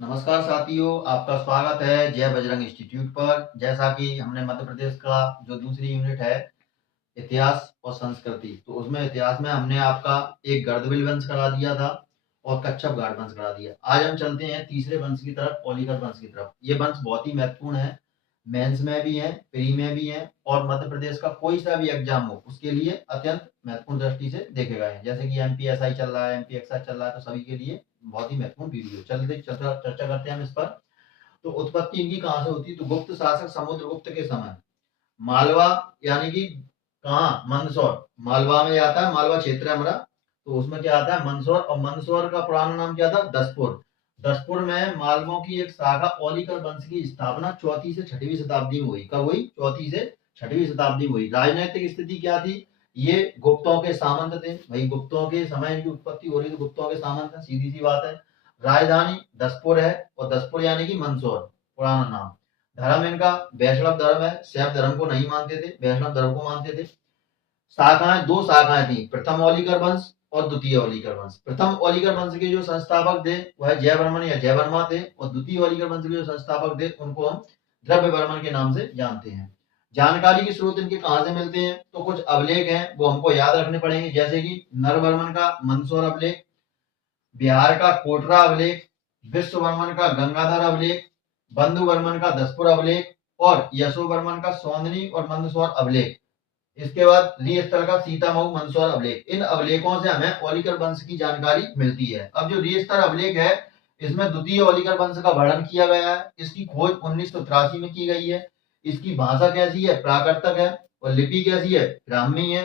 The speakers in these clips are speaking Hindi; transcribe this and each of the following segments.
नमस्कार साथियों, आपका स्वागत है जय बजरंग इंस्टीट्यूट पर। जैसा कि हमने मध्य प्रदेश का जो दूसरी यूनिट है इतिहास और संस्कृति, तो उसमें इतिहास में हमने आपका एक गर्दभील वंश करा दिया था और कच्छप घाट वंश करा दिया। आज हम चलते हैं तीसरे वंश की तरफ, ओलिकर वंश की तरफ। ये वंश बहुत ही महत्वपूर्ण है, मेंस में भी है, प्री में भी है, और मध्य प्रदेश का कोई सा भी एग्जाम हो उसके लिए अत्यंत महत्वपूर्ण दृष्टि से देखे गए हैं। जैसे कि एमपीएसआई चल रहा है, एमपीएक्सआई चल रहा है, तो सभी के लिए बहुत ही महत्वपूर्ण वीडियो। चलते चर्चा करते हैं हम इस पर। तो उत्पत्ति इनकी कहाँ से होती है? तो गुप्त शासक समुद्रगुप्त के समय मालवा, यानी कि कहाँ, मंदसौर, मालवा में आता है, मालवा क्षेत्र है हमारा, तो उसमें क्या आता है, मंदसौर। और मंदसौर का पुराना नाम क्या था? दसपुर। दसपुर में मालवों की एक शाखा ओलिकर वंश की स्थापना 4वीं से 6वीं शताब्दी में हुई। कब हुई? 4वीं से 6वीं शताब्दी में हुई। राजनीतिक स्थिति क्या थी? ये गुप्तों के सामंत थे। भाई गुप्तों के समय इनकी उत्पत्ति हो रही, तो गुप्तों के सामंत है, सीधी सी बात है। राजधानी दसपुर है, और दसपुर यानी कि मंदसौर पुराना नाम। धर्म इनका वैष्णव धर्म है, शैव धर्म को नहीं मानते थे, वैष्णव धर्म को मानते थे। शाखाएं, दो शाखाएं थी, प्रथम ओलिकर वंश और द्वितीय ओलिकर वंश। प्रथम ओलिकर वंश के जो संस्थापक थे वह जयवर्मन या जयवर्मा थे, और द्वितीय ओलिकर वंश के जो संस्थापक थे उनको हम द्रव्यवर्मन के नाम से जानते हैं। जानकारी के स्रोत इनके कहां से मिलते हैं? तो कुछ अभिलेख हैं, वो हमको याद रखने पड़ेंगे। जैसे कि नरवर्मन का मंदसौर अभिलेख, बिहार का कोटरा अभिलेख, विश्ववर्मन का गंगाधर अभिलेख, बंधुवर्मन का दसपुर अभिलेख, और यशोवर्मन का सौंदनी और मंदसौर अभिलेख। इसके बाद रीस्थल का सीतामऊ मंदसौर अभिलेख। इन अभिलेखों से हमें ओलिकर वंश की जानकारी मिलती है। अब जो रीस्थल अभिलेख है, इसमें द्वितीय ओलिकर वंश का वर्णन किया गया है। इसकी खोज 1983 में की गई है। इसकी भाषा कैसी है? प्राकृतक है। और लिपि कैसी है? ब्राह्मी है।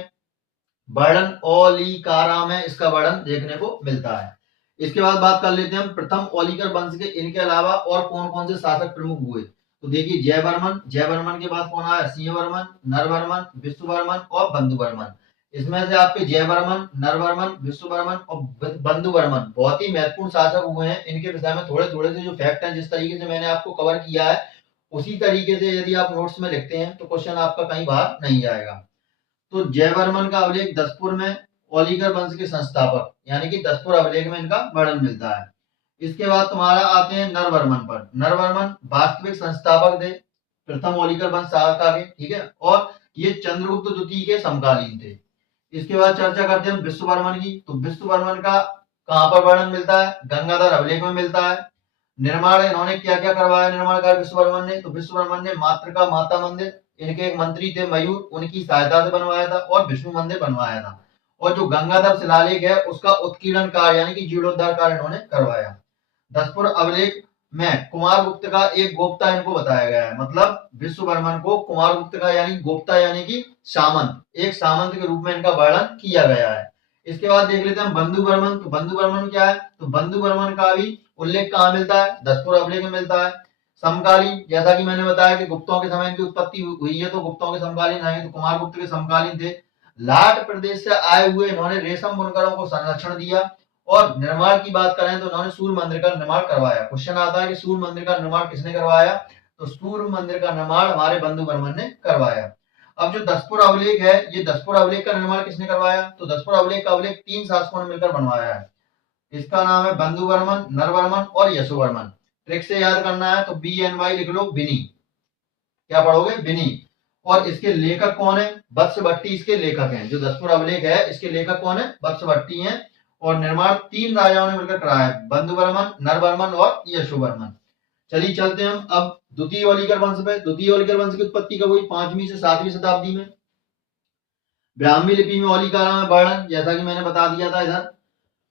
वर्णन ओलिकारा में इसका वर्णन देखने को मिलता है। इसके बाद बात कर लेते हैं हम प्रथम ओलिकर वंश के, इनके अलावा और कौन कौन से शासक प्रमुख हुए। तो देखिए, जयवर्मन, जयवर्मन के बाद कौन आया? सिंहवर्मन, नरवर्मन, विश्ववर्मन और बंधुवर्मन। इसमें से आपके जयवर्मन, नरवर्मन, विश्ववर्मन और बंधुवर्मन बहुत ही महत्वपूर्ण शासक हुए हैं। इनके विषय में थोड़े थोड़े से जो फैक्ट हैं, जिस तरीके से मैंने आपको कवर किया है उसी तरीके से यदि आप नोट्स में लिखते हैं तो क्वेश्चन आपका कहीं बाहर नहीं जाएगा। तो जयवर्मन का अभिलेख दसपुर में ओलिकर वंश के संस्थापक यानी कि दसपुर अभिलेख में इनका वर्णन मिलता है। इसके बाद तुम्हारा आते हैं नरवर्मन पर। नरवर्मन वास्तविक संस्थापक थे प्रथम ओलिकर वंश शाखा के, ठीक है, और ये चंद्रगुप्त द्वितीय के समकालीन थे। इसके बाद चर्चा करते हैं विश्ववर्मन की। तो विश्ववर्मन का कहां पर वर्णन मिलता है? गंगाधर अभिलेख में मिलता है। निर्माण इन्होंने क्या क्या करवाया निर्माण कार्य विश्ववर्मन ने? तो विश्ववर्मन ने मातृका माता मंदिर, इनके एक मंत्री थे मयूर, उनकी सहायता से बनवाया था, और विष्णु मंदिर बनवाया था। और जो गंगाधर शिलालेख है उसका उत्कीर्णन कार्य यानी कि जीर्णोद्धार कार्य इन्होंने करवाया। दसपुर अभिलेख में कुमारगुप्त का एक गोप्ता इनको बताया गया है। मतलब विश्ववर्मन को कुमारगुप्त का यानी गोप्ता यानी कि सामंत, एक सामंत के रूप में इनका वर्णन किया गया है। इसके बाद देख लेते हैं बंधुवर्मन। तो बंधुवर्मन क्या है? तो बंधुवर्मन का भी उल्लेख कहाँ मिलता है? दसपुर अभिलेख में मिलता है। समकालीन, जैसा कि मैंने बताया कि गुप्तों के समय की उत्पत्ति हुई है, तो गुप्तों के समकालीन आएंगे, तो कुमारगुप्त के समकालीन थे। लाट प्रदेश से आए हुए इन्होंने रेशम बुनकरों को संरक्षण दिया। और निर्माण की बात करें तो उन्होंने सूर्य मंदिर का निर्माण करवाया। क्वेश्चन आता है कि सूर्य मंदिर का निर्माण किसने करवाया? तो सूर्य मंदिर का निर्माण हमारे बंधुवर्मन ने करवाया। अब जो दसपुर अभिलेख है, ये दसपुर अभिलेख का निर्माण किसने करवाया? तो दसपुर अभिलेख का अभिलेख 3 शासकों ने मिलकर बनवाया है। इसका नाम है बंधुवर्मन, नरवर्मन और यशोवर्मन। ट्रिक से याद करना है तो BNY लिख लो, बिनी। क्या पढ़ोगे? बिनी। और इसके लेखक कौन है? वत्स भट्टी इसके लेखक हैं। जो दसपुर अभिलेख है इसके लेखक कौन है? वत्स भट्टी हैं। और निर्माण 3 राजाओं ने मिलकर कराया है, बंधुवर्मन, नरवर्मन और यशोवर्मन। चलिए चलते हैं हम अब द्वितीय ओलिकर वंश पे। द्वितीय ओलिकर वंश की उत्पत्ति कब हुई? 5वीं से 7वीं शताब्दी में। ब्राह्मी लिपि में ओलिकारा में वर्णन, जैसा कि मैंने बता दिया था इधर।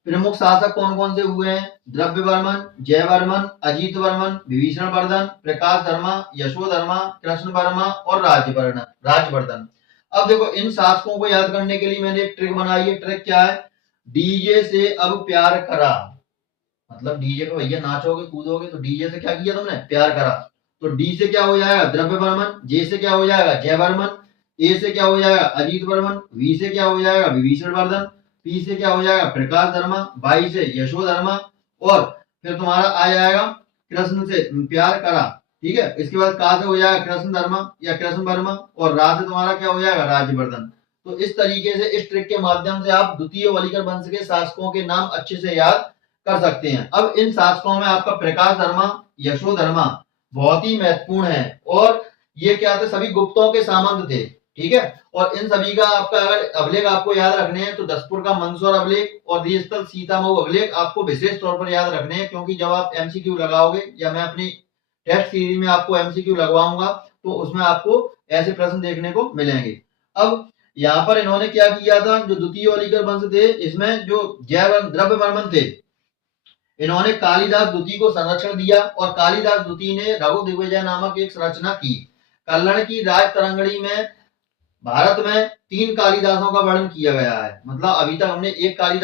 प्रमुख शासक कौन कौन से हुए हैं? द्रव्यवर्मन, जयवर्मन, अजीतवर्मन, विभीषणवर्धन, प्रकाशधर्मा, यशोधर्मा, कृष्णवर्मा और राजवर्धन। अब देखो, इन शासकों को याद करने के लिए मैंने एक ट्रिक बनाई है। ट्रिक क्या है? डीजे से अब प्यार करा। मतलब डीजे पे भैया नाचोगे कूदोगे, तो डीजे से क्या किया तुमने? प्यार करा। तो डी से क्या हो जाएगा? द्रव्यवर्मन। जे से क्या हो जाएगा? जयवर्मन। ए से क्या हो जाएगा? अजीतवर्मन। वी से क्या हो जाएगा? विभीषणवर्धन। पी से क्या हो जाएगा? प्रकाशधर्मा। वाई से यशोधर्मा। और फिर तुम्हारा आ जाएगा कृष्ण से प्यार करा, ठीक है। इसके बाद का से हो जाएगा कृष्ण धर्मा या कृष्ण वर्मा, और रा से तुम्हारा क्या हो जाएगा? राज्यवर्धन। तो इस तरीके से, इस ट्रिक के माध्यम से आप द्वितीय ओलिकर वंश के शासकों के नाम अच्छे से याद कर सकते हैं। अब इन शासकों में आपका प्रकाशधर्मा, यशोधर्मा बहुत ही महत्वपूर्ण है, और ये क्या थे, सभी गुप्तों के सामंत थे, ठीक है। और इन सभी का आपका अगर अभिलेख आपको याद रखने हैं तो दसपुर का मंदसौर अभिलेख और दियस्थल सीतामऊ अभिलेख आपको विशेष तौर पर याद रखने हैं, क्योंकि जब आप एमसीक्यू लगाओगे या मैं अपनी टेस्ट सीरीज में आपको एमसीक्यू लगवाऊंगा तो उसमें आपको ऐसे प्रश्न देखने को मिलेंगे। अब यहाँ पर इन्होंने क्या किया था, जो द्वितीय अलीगर वंश थे, इसमें जो जय द्रव्य वर्मन थे, इन्होंने कालिदास द्वितीय को संरक्षण दिया, और कालिदास द्वितीय ने रघु दिग्विजय नामक एक संरचना की। कल्हड़ की राज तरंगणी में भारत में 3 कालिदासों का वर्णन किया गया है, मतलब अभी तक हमने एक कालिदास